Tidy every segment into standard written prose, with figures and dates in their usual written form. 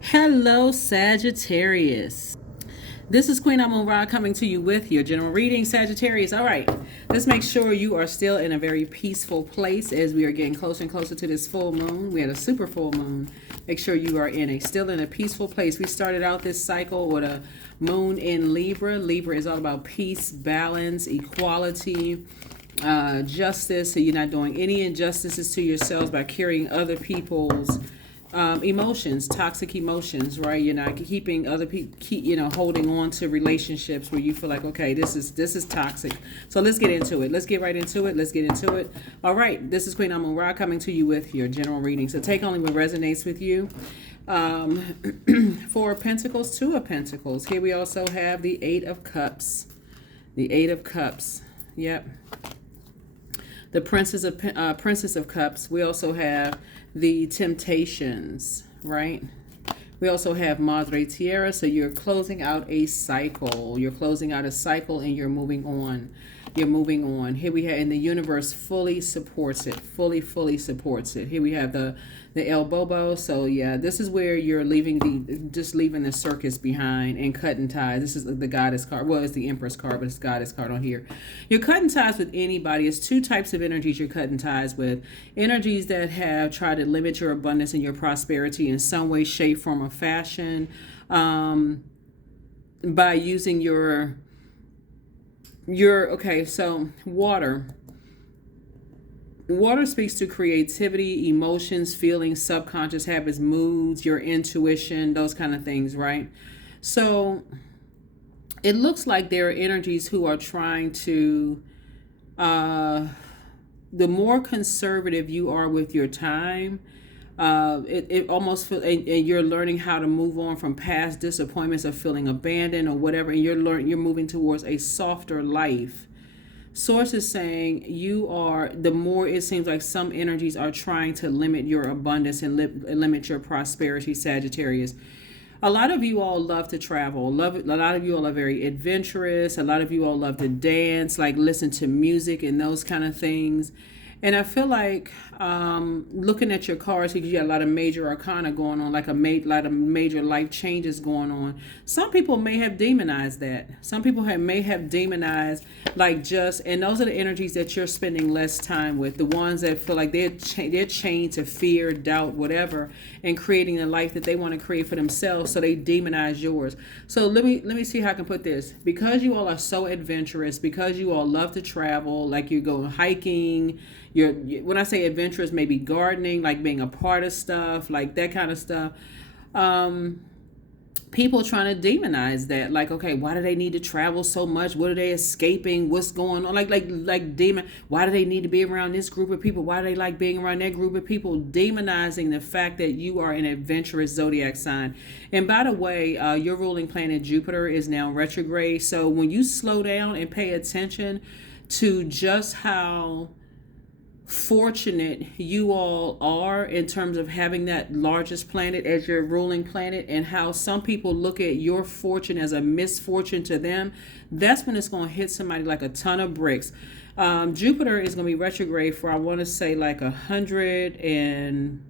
Hello, Sagittarius. This is Queen Amun Ra coming to you with your general reading, Sagittarius. All right, let's make sure you are still in a very peaceful place as we are getting closer and closer to this full moon. We had a super full moon. Make sure you are still in a peaceful place. We started out this cycle with a moon in Libra. Libra is all about peace, balance, equality, justice. So you're not doing any injustices to yourselves by carrying other people's emotions, toxic emotions, right? You're not keeping other people, holding on to relationships where you feel like, okay, this is toxic. So let's get into it. Let's get right into it. Let's get into it. All right, this is Queen Amun Ra coming to you with your general reading. So take only what resonates with you. Four of Pentacles, Two of Pentacles. Here we also have the Eight of Cups. The Eight of Cups. Yep. The Princess of Cups. We also have the Temptations, right? We also have Madre Tierra. So you're closing out a cycle. You're closing out a cycle and you're moving on. You're moving on. Here we have, and the universe fully supports it. Fully supports it. Here we have the El Bobo. So yeah, this is where you're leaving the circus behind and cutting ties. This is the Goddess card. Well, it's the Empress card, but it's Goddess card on here. You're cutting ties with anybody. It's two types of energies you're cutting ties with. Energies that have tried to limit your abundance and your prosperity in some way, shape, form, or fashion, by using your okay. So water speaks to creativity, emotions, feelings, subconscious habits, moods, your intuition, those kind of things, right? So it looks like there are energies who are trying to the more conservative you are with your time, it almost feels, and you're learning how to move on from past disappointments of feeling abandoned or whatever, and you're moving towards a softer life. Source is saying the more it seems like some energies are trying to limit your abundance and limit your prosperity, Sagittarius. A lot of you all love to travel. A lot of you all are very adventurous. A lot of you all love to dance, like listen to music and those kind of things. And I feel like looking at your cards, because you got a lot of major arcana going on, like lot of major life changes going on. Some people may have demonized that. Some people may have demonized, and those are the energies that you're spending less time with. The ones that feel like they're chained to fear, doubt, whatever, and creating the life that they want to create for themselves. So they demonize yours. So let me see how I can put this. Because you all are so adventurous, because you all love to travel, like you go hiking. When I say adventurous, maybe gardening, like being a part of stuff, like that kind of stuff. People trying to demonize that, like, okay, why do they need to travel so much? What are they escaping? What's going on? Like demon. Why do they need to be around this group of people? Why do they like being around that group of people? Demonizing the fact that you are an adventurous zodiac sign. And by the way, your ruling planet Jupiter is now retrograde. So when you slow down and pay attention to just how fortunate you all are in terms of having that largest planet as your ruling planet, and how some people look at your fortune as a misfortune to them, that's when it's going to hit somebody like a ton of bricks. Jupiter is going to be retrograde for, I want to say, like 100 and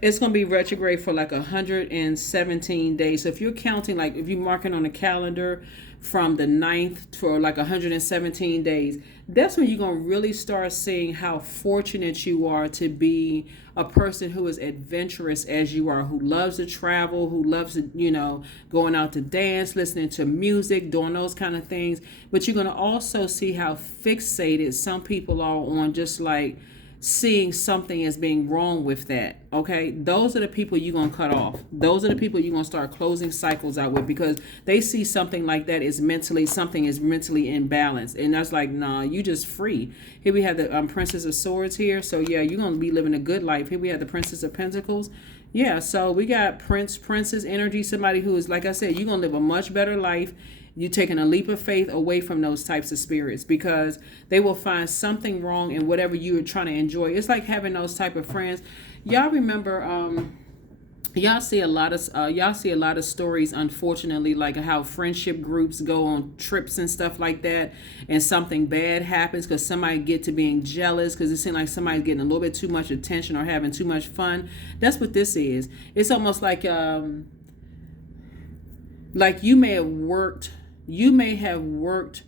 it's going to be retrograde for like 117 days. So if you're counting, like if you're marking on the calendar from the 9th for like 117 days, that's when you're going to really start seeing how fortunate you are to be a person who is adventurous as you are, who loves to travel, who loves to, going out to dance, listening to music, doing those kind of things. But you're going to also see how fixated some people are on just like seeing something as being wrong with that. Okay, those are the people you're going to cut off. Those are the people you're going to start closing cycles out with, because they see something like that is something is mentally imbalanced, and that's like, nah, you just free. Here we have the Princess of Swords here. So yeah, you're going to be living a good life. Here we have the Princess of Pentacles. Yeah, so we got princess energy, somebody who is, like I said, you're going to live a much better life. You're taking a leap of faith away from those types of spirits, because they will find something wrong in whatever you are trying to enjoy. It's like having those type of friends. Y'all remember Y'all see a lot of stories, unfortunately, like how friendship groups go on trips and stuff like that, and something bad happens because somebody get to being jealous because it seems like somebody's getting a little bit too much attention or having too much fun. That's what this is. It's almost like you may have worked.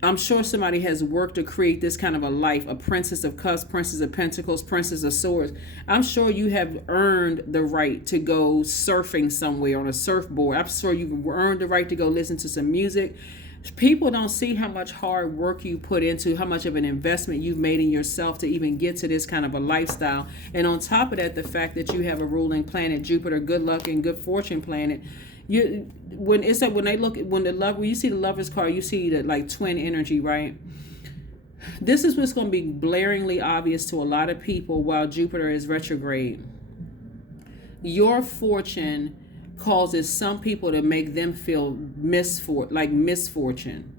I'm sure somebody has worked to create this kind of a life, a princess of cups, princess of pentacles, princess of swords. I'm sure you have earned the right to go surfing somewhere on a surfboard. I'm sure you've earned the right to go listen to some music. People don't see how much hard work you put into, how much of an investment you've made in yourself to even get to this kind of a lifestyle. And on top of that, the fact that you have a ruling planet, Jupiter, good luck and good fortune planet. When you see the Lovers card, you see the like twin energy, right? This is what's going to be blaringly obvious to a lot of people while Jupiter is retrograde. Your fortune causes some people to make them feel misfortune.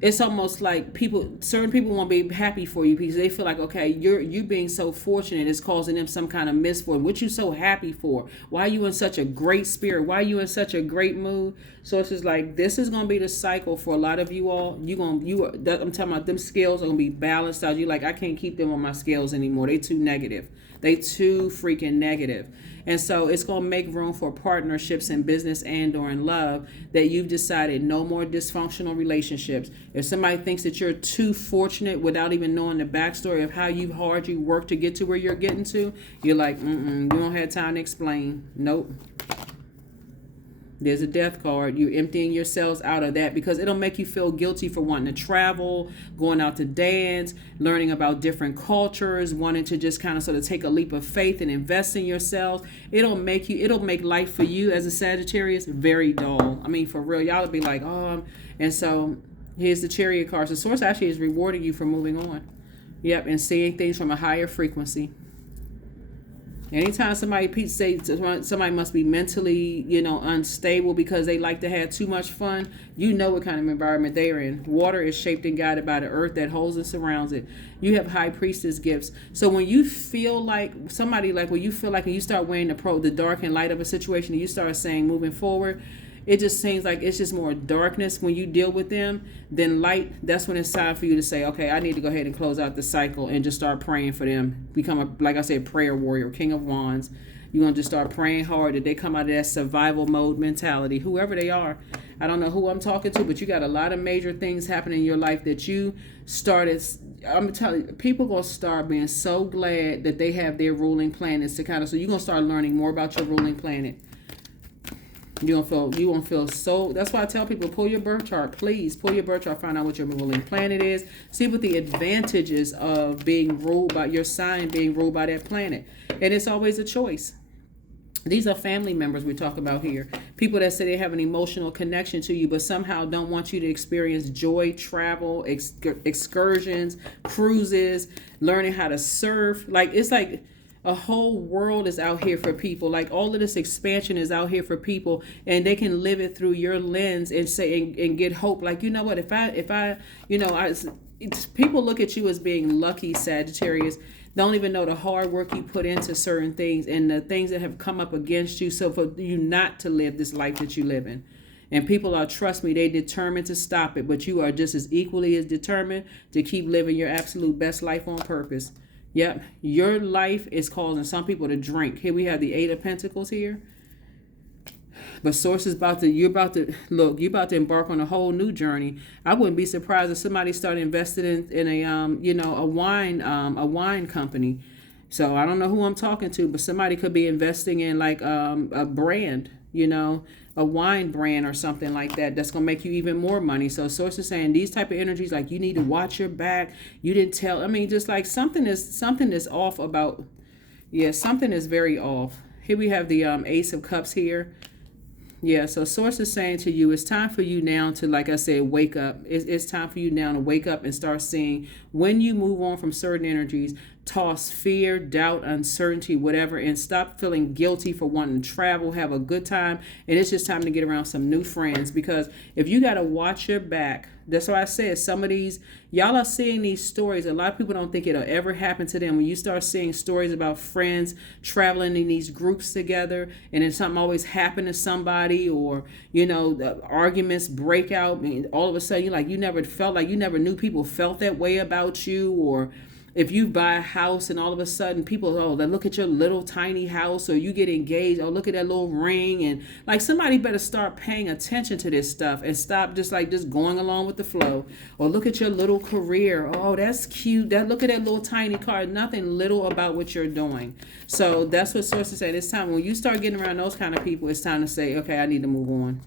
It's almost like certain people won't be happy for you because they feel like, okay, you being so fortunate is causing them some kind of misfortune. What you so happy for? Why are you in such a great spirit? Why are you in such a great mood? So it's just like, this is going to be the cycle for a lot of you all. I'm talking about them scales are going to be balanced out. You're like, I can't keep them on my scales anymore. They too negative. They too freaking negative. And so it's going to make room for partnerships in business and or in love that you've decided no more dysfunctional relationships. If somebody thinks that you're too fortunate without even knowing the backstory of how hard you work to get to where you're getting to, you're like, you don't have time to explain. Nope. There's a death card. You're emptying yourselves out of that because it'll make you feel guilty for wanting to travel, going out to dance, learning about different cultures, wanting to just kind of sort of take a leap of faith and invest in yourselves. It'll make life for you as a Sagittarius very dull. I mean, for real, y'all will be like, oh, and so here's the Chariot card. The source actually is rewarding you for moving on. Yep, and seeing things from a higher frequency. Anytime somebody somebody must be mentally, unstable because they like to have too much fun, you know what kind of environment they're in. Water is shaped and guided by the earth that holds and surrounds it. You have high priestess gifts. So when you feel like when you start weighing the dark and light of a situation and you start saying moving forward, it just seems like it's just more darkness when you deal with them than light. That's when it's time for you to say, okay, I need to go ahead and close out the cycle and just start praying for them. Become like I said, prayer warrior, king of wands. You're going to just start praying hard that they come out of that survival mode mentality, whoever they are. I don't know who I'm talking to, but you got a lot of major things happening in your life that you started. I'm telling you, people going to start being so glad that they have their ruling planets so you're going to start learning more about your ruling planet. You won't feel so. That's why I tell people, pull your birth chart. Please pull your birth chart. Find out what your ruling planet is. See what the advantages of being ruled by your sign, being ruled by that planet. And it's always a choice. These are family members we talk about here. People that say they have an emotional connection to you, but somehow don't want you to experience joy, travel, excursions, cruises, learning how to surf. It's like a whole world is out here for people. Like all of this expansion is out here for people, and they can live it through your lens and say and get hope. Like, you know what? People look at you as being lucky, Sagittarius. Don't even know the hard work you put into certain things and the things that have come up against you. So for you not to live this life that you live in. And people are, trust me, they determined to stop it, but you are just as equally as determined to keep living your absolute best life on purpose. Yep, your life is causing some people to drink. Here we have the Eight of Pentacles here. But source is you're about to embark on a whole new journey. I wouldn't be surprised if somebody started investing in a wine company. So I don't know who I'm talking to, but somebody could be investing in like a brand, a wine brand or something like that. That's going to make you even more money. So source is saying these type of energies, like you need to watch your back. You didn't tell. I mean, just like something is off about. Yeah, something is very off. Here we have the Ace of Cups here. Yeah, so source is saying to you, it's time for you now to, like I said, wake up. It's time for you now to wake up and start seeing when you move on from certain energies, toss fear, doubt, uncertainty, whatever, and stop feeling guilty for wanting to travel, have a good time. And it's just time to get around some new friends, because if you got to watch your back, that's why I said some of these, y'all are seeing these stories. A lot of people don't think it'll ever happen to them. When you start seeing stories about friends traveling in these groups together, and then something always happened to somebody, or, the arguments break out, and all of a sudden you never felt like, you never knew people felt that way about you. Or if you buy a house and all of a sudden people, they look at your little tiny house, or you get engaged, look at that little ring, and somebody better start paying attention to this stuff and stop just going along with the flow. Or look at your little career. Oh, that's cute. Look at that little tiny car. Nothing little about what you're doing. So that's what Source is saying. It's time, when you start getting around those kind of people, it's time to say, okay, I need to move on.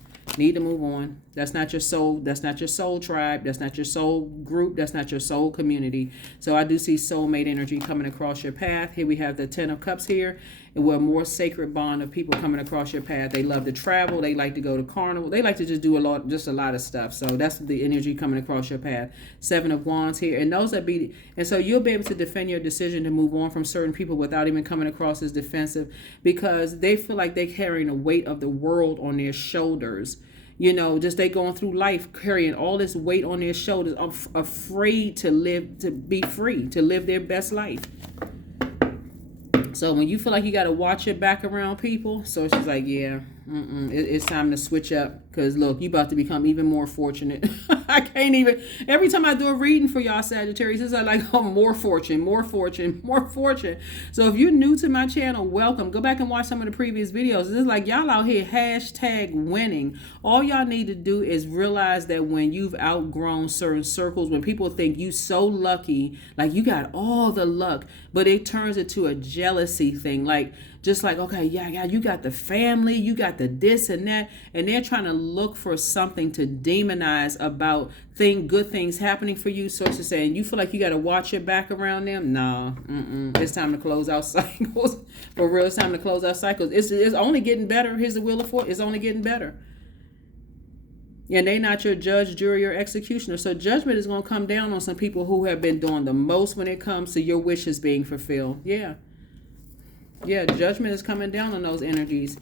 That's not your soul. That's not your soul tribe. That's not your soul group. That's not your soul community. So I do see soulmate energy coming across your path. Here we have the 10 of Cups here, and we're a more sacred bond of people coming across your path. They love to travel. They like to go to carnival. They like to just do a lot of stuff. So that's the energy coming across your path. 7 of Wands here, and so you'll be able to defend your decision to move on from certain people without even coming across as defensive, because they feel like they're carrying the weight of the world on their shoulders. Just they going through life carrying all this weight on their shoulders, afraid to be free, to live their best life. So when you feel like you got to watch your back around people, so it's just like, yeah, it's time to switch up, because look, you about to become even more fortunate. I can't even, every time I do a reading for y'all Sagittarius, it's more fortune. So if you're new to my channel, welcome. Go back and watch some of the previous videos. It's like y'all out here #winning. All y'all need to do is realize that when you've outgrown certain circles, when people think you so lucky, like you got all the luck, but it turns into a jealousy thing. Okay, yeah, you got the family, you got the this and that, and they're trying to look for something to demonize about good things happening for you. So it's saying you feel like you got to watch your back around them. No, it's time to close out cycles. For real, it's time to close out cycles. It's only getting better. Here's the Wheel of Fortune. It's only getting better. And they not your judge, jury, or executioner. So judgment is going to come down on some people who have been doing the most when it comes to your wishes being fulfilled. Yeah, judgment is coming down on those energies,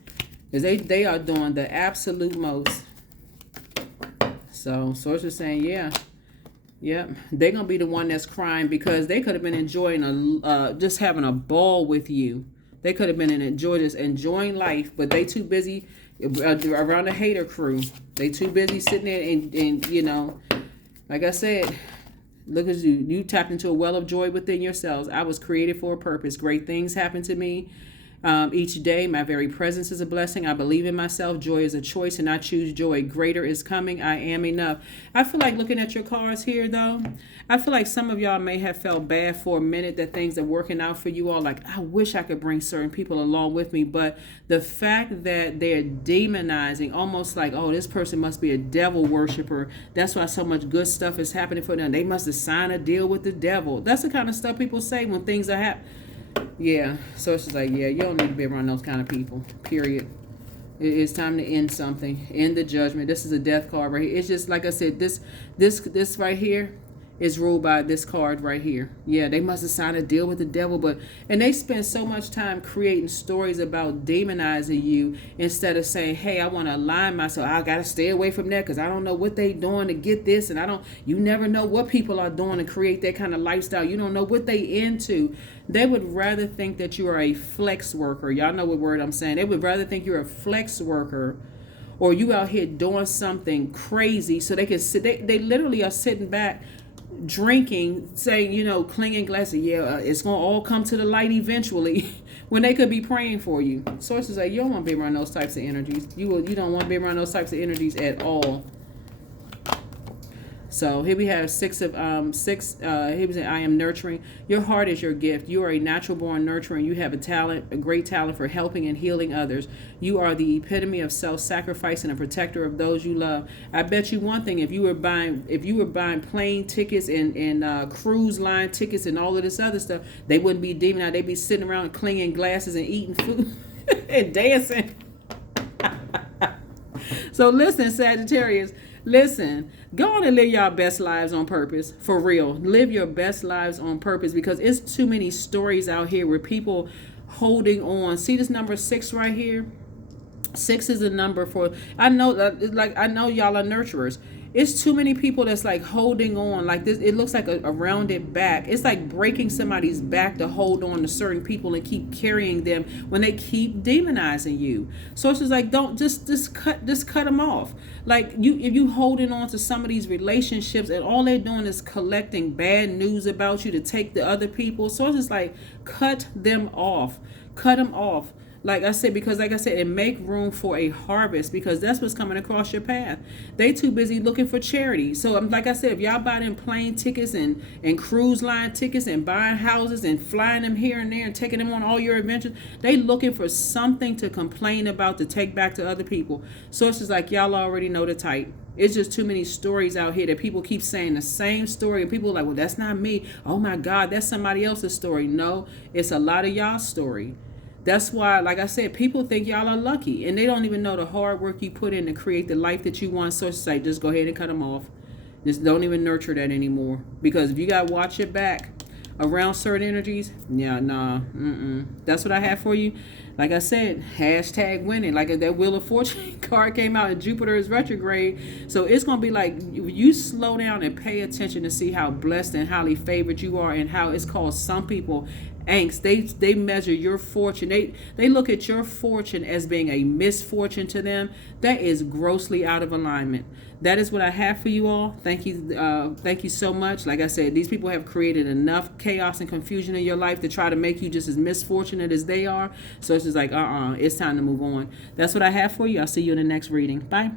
because they are doing the absolute most. So Source is saying, yeah, they're going to be the one that's crying, because they could have been enjoying just having a ball with you. They could have been enjoying life, but they too busy around the hater crew. They too busy sitting there and like I said, look at you. You tapped into a well of joy within yourselves. I was created for a purpose. Great things happen to me each day. My very presence is a blessing. I believe in myself. Joy is a choice, and I choose joy. Greater is coming. I am enough. I feel like looking at your cards here, though, I feel like some of y'all may have felt bad for a minute that things are working out for you all. Like, I wish I could bring certain people along with me. But the fact that they're demonizing, almost like, oh, this person must be a devil worshiper. That's why so much good stuff is happening for them. They must have signed a deal with the devil. That's the kind of stuff people say when things are happening. Yeah, so it's just like, yeah, you don't need to be around those kind of people, period. It's time to end something, end the judgment. This is a death card right here. It's just, like I said, this right here is ruled by this card right here. Yeah, they must have signed a deal with the devil, and they spend so much time creating stories about demonizing you instead of saying, hey, I want to align myself. I got to stay away from that because I don't know what they doing to get this, and you never know what people are doing to create that kind of lifestyle. You don't know what they into. They would rather think that you are a flex worker. Y'all know what word I'm saying. They would rather think you're a flex worker, or you out here doing something crazy so they can sit. They literally are sitting back drinking, saying, clinging glasses, it's gonna all come to the light eventually, when they could be praying for you. Sources say you don't want to be around those types of energies. You don't want to be around those types of energies at all. So here we have here we say, I am nurturing. Your heart is your gift. You are a natural born nurturer. You have a great talent for helping and healing others. You are the epitome of self-sacrifice and a protector of those you love. I bet you one thing, if you were buying plane tickets and cruise line tickets and all of this other stuff, they wouldn't be demon out. They'd be sitting around clinging glasses and eating food and dancing. So listen, Sagittarius, Listen, go on and live your best lives on purpose. For real. Live your best lives on purpose, because it's too many stories out here where people holding on. See this number 6 right here? 6 is a number for, I know, like, I know y'all are nurturers. It's too many people that's like holding on like this. It looks like a rounded back. It's like breaking somebody's back to hold on to certain people and keep carrying them when they keep demonizing you. So it's just like, don't just cut them off. Like, if you holding on to some of these relationships and all they're doing is collecting bad news about you to take the other people. So it's just like, cut them off. Cut them off. Like I said, because like I said, and make room for a harvest, because that's what's coming across your path. They too busy looking for charity. So like I said, if y'all buy them plane tickets and cruise line tickets and buying houses and flying them here and there and taking them on all your adventures, they looking for something to complain about to take back to other people. So it's just like, y'all already know the type. It's just too many stories out here that people keep saying the same story. And people are like, well, that's not me. Oh my God, that's somebody else's story. No, it's a lot of y'all's story. That's why, like I said, people think y'all are lucky, and they don't even know the hard work you put in to create the life that you want. So it's like, just go ahead and cut them off. Just don't even nurture that anymore. Because if you got to watch your back around certain energies, yeah, nah, that's what I have for you. Like I said, hashtag winning. Like that Wheel of Fortune card came out and Jupiter is retrograde. So it's going to be like, you slow down and pay attention to see how blessed and highly favored you are, and how it's caused some people angst. They measure your fortune. They look at your fortune as being a misfortune to them. That is grossly out of alignment. That is what I have for you all. Thank you so much. Like I said, these people have created enough chaos and confusion in your life to try to make you just as misfortunate as they are. So it's just like, it's time to move on. That's what I have for you. I'll see you in the next reading. Bye.